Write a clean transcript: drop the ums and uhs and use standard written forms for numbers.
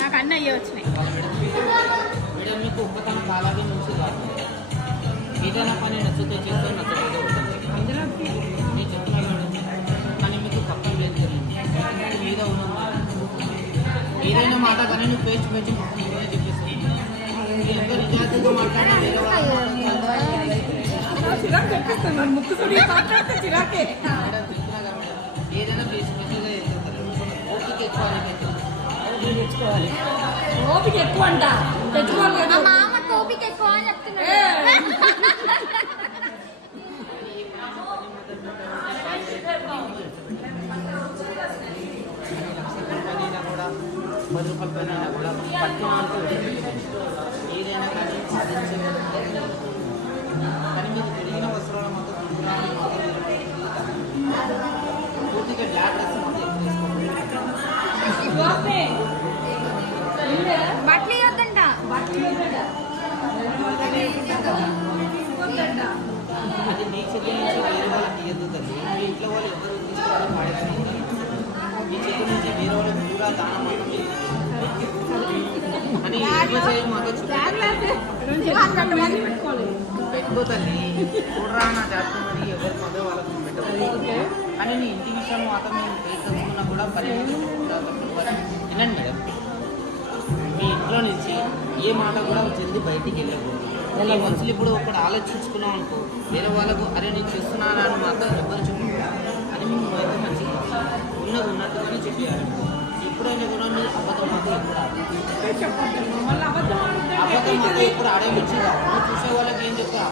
నాకు అన్నీ అయ్యే వచ్చినాయి. మేడం మీకు ఒక్కతనం కాలాగే నుంచి కాదు, ఏదైనా పని నచ్చితే చేస్తే నచ్చకపోతే నేను చెప్తున్నా మేడం. కానీ మీకు పక్కన లేదు మీద ఉన్నాను. ఏదైనా మాట కానీ నువ్వు పేచి పేచి నేనే చెప్పేస్తాను. ఎంత నిజాయితీగా మాట్లాడినా వేరే చిరాకు చెప్పేస్తాను. ముక్కు సుడి మాట్లాడితే చిరాకే. మేడం చెప్తున్నా కదా మేడం, ఏదైనా పేచి పేచిగా చేస్తారు. ఓపిక ఎక్కువ తెచ్చుకోవాలి. ఓపిక ఎక్కువ అంట తెచ్చుకోవాలి కదా. మా మామ ఓపిక ఎక్కువ అని చెప్తున్నాడు. ఏదైనా 10 రూపాయల పైన కూడా పట్టిన అంటూ ఏదైనా కానీ సాధించే కానీ మీరు పెరిగిన వస్త్రాలు మాత్రం పూర్తిగా బ్లాక్ డ్రెస్ మాత్రం బట్టలు ఇవ్వద్దంట. అది మీ చేతి నుంచి వేరే వాళ్ళకి ఇవ్వదు తల్లి. మీ ఇంట్లో వాళ్ళు ఎవరు తీసుకోవాలి పాడేసి మీ చేతి నుంచి వేరే వాళ్ళకి కూడా దానం మాత్రం అని ఎక్కువ చేయం మాతో పెట్టుకో తల్లి. చూడరా నా చేస్తున్నది ఎవరి మదో వాళ్ళకి పెట్టదు. కానీ నీ ఇంటి విషయం మాత్రం మేము తెలుసుకున్నా కూడా వినండి మేడం. మీ ఇంట్లో నుంచి ఏ మాట కూడా వచ్చింది బయటికి వెళ్ళకూడదు. ఈ మనుషులు ఇప్పుడు ఒకటి ఆలోచించుకున్నాం అనుకో, వేరే వాళ్ళకు అరే నేను చేస్తున్నాను అని మాత్రం ఎవరు చెప్పుకుంటారు. అని మేము అయితే మంచిగా ఉన్నది ఉన్నట్టుగానే చెప్పారు. ఎప్పుడైనా కూడా మీరు అబద్ధం మాత్రం ఎప్పుడు అబద్ధం మాత్రం ఎప్పుడు ఆడే మంచిగా చూసే వాళ్ళకి ఏం చెప్తారు.